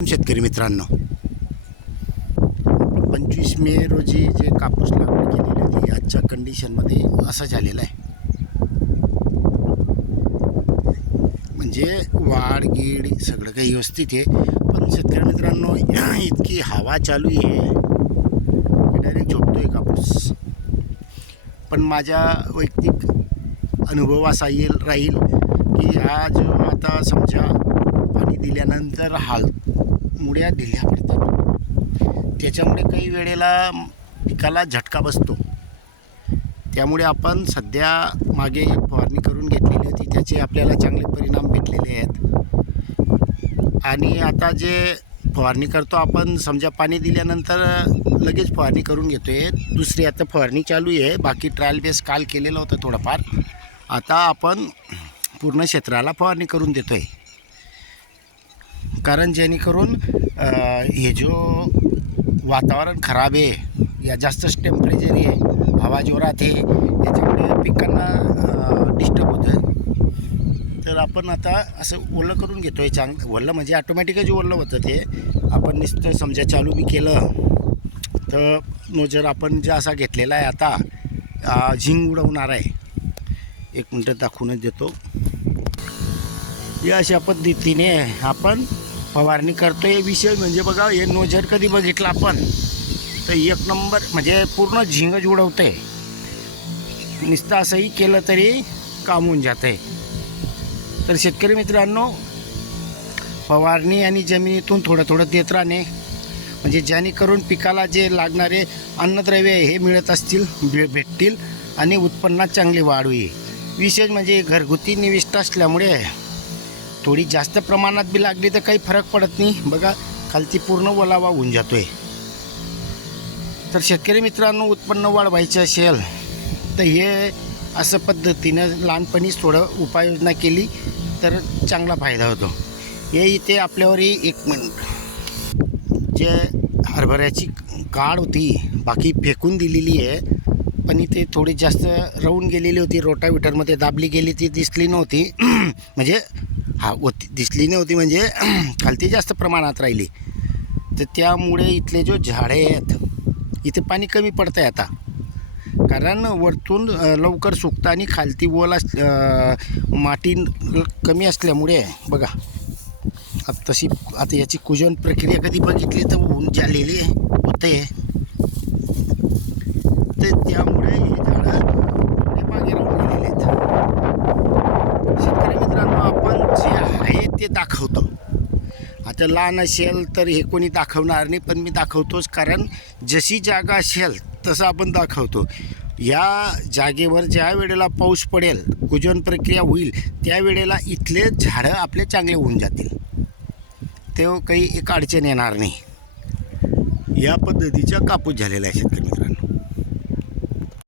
शेतकरी मित्रांनो, 25 मे रोजी जे कापूस लागवड केलेली होती आजच्या कंडिशनमध्ये असं झालेलं आहे. म्हणजे वाढ गीड सगळं काही व्यवस्थित आहे, पण शेतकरी मित्रांनो इतकी हवा चालू आहे की डायरेक्ट झोपतोय कापूस. पण माझ्या वैयक्तिक अनुभव असा राहील की हा जो आता समजा पाणी दिल्यानंतर मुळ्या ढिल्या पडतात, त्याच्यामुळे काही वेळेला पिकाला झटका बसतो. त्यामुळे आपण सध्या मागे एक फवारणी करून घेतलेली होती, त्याचे आपल्याला चांगले परिणाम भेटलेले आहेत. आणि आता जे फवारणी करतो आपण समजा पाणी दिल्यानंतर लगेच फवारणी करून घेतो आहे. दुसरी आता फवारणी चालू आहे. बाकी ट्रायल बेस काल केलेलं होतं थोडंफार. आता आपण पूर्ण क्षेत्राला फवारणी करून देतो आहे, कारण जेणेकरून हे जो वातावरण खराब आहे या जास्तच टेम्परेचर आहे, हवा जोरात आहे, याच्यामुळे पिकांना डिस्टर्ब होतं. तर आपण आता असं ओलं करून घेतो आहे. ओलं म्हणजे ऑटोमॅटिकच ओलं होतं. ते आपण नुसतं समजा चालू बी केलं तर नोजर आपण जे असा घेतलेला आहे आता झिंग उडवणार आहे. एक मिनटं दाखवूनच देतो. या अशा पद्धतीने आपण फवारणी करतो आहे. विषय म्हणजे बघा, हे नोजर कधी बघितलं आपण तर एक नंबर म्हणजे पूर्ण झिंगच उडवतं आहे. नुसतं असंही केलं तरी काम होऊन जातं आहे. तर शेतकरी मित्रांनो, फवारणी आणि जमिनीतून थोडं थोडं देत राहणे म्हणजे जेणेकरून पिकाला जे लागणारे अन्नद्रव्य हे मिळत असतील, भेटतील आणि उत्पन्नात चांगली वाढ होईल. विशेष म्हणजे घरगुती निविष्ठ असल्यामुळे थोडी जास्त प्रमाणात बी लागली तर काही फरक पडत नाही. बघा, खालती पूर्ण ओलावा होऊन जातो आहे. तर शेतकरी मित्रांनो, उत्पन्न वाढवायचं असेल तर हे असं पद्धतीनं लहानपणीच थोडं उपाययोजना केली तर चांगला फायदा होतो. हे इथे आपल्यावरही एक मिनिट जे हरभऱ्याची काढ होती बाकी फेकून दिलेली आहे, पण इथे थोडी जास्त राहून गेलेली होती. रोटावेटरमध्ये दाबली गेली, ती दिसली नव्हती. म्हणजे दिसली नव्हती म्हणजे खालती जास्त प्रमाणात राहिली. तर त्यामुळे इथले जो झाडे आहेत इथे पाणी कमी पडतं आहे आता, कारण वरतून लवकर सुकतं आणि खालती ओल माती कमी असल्यामुळे बघा आता याची कुजन प्रक्रिया कधी बघितली तर ऊन झालेली होते. तर त्यामुळे हे झाडं मागे राहून गेलेले आहेत. शेतकरी मित्रांनो, आपण जे आहे ते दाखवतो. आता लहान असेल तर हे कोणी दाखवणार नाही, पण मी दाखवतोच, कारण जशी जागा असेल तसं आपण दाखवतो. या जागेवर ज्या वेळेला पाऊस पडेल, कुजन प्रक्रिया होईल, त्यावेळेला इथले झाडं आपले चांगले होऊन जातील. ते काही एक अडचण येणार नाही. या पद्धतीचा कापूस झालेला आहे शेतकरी.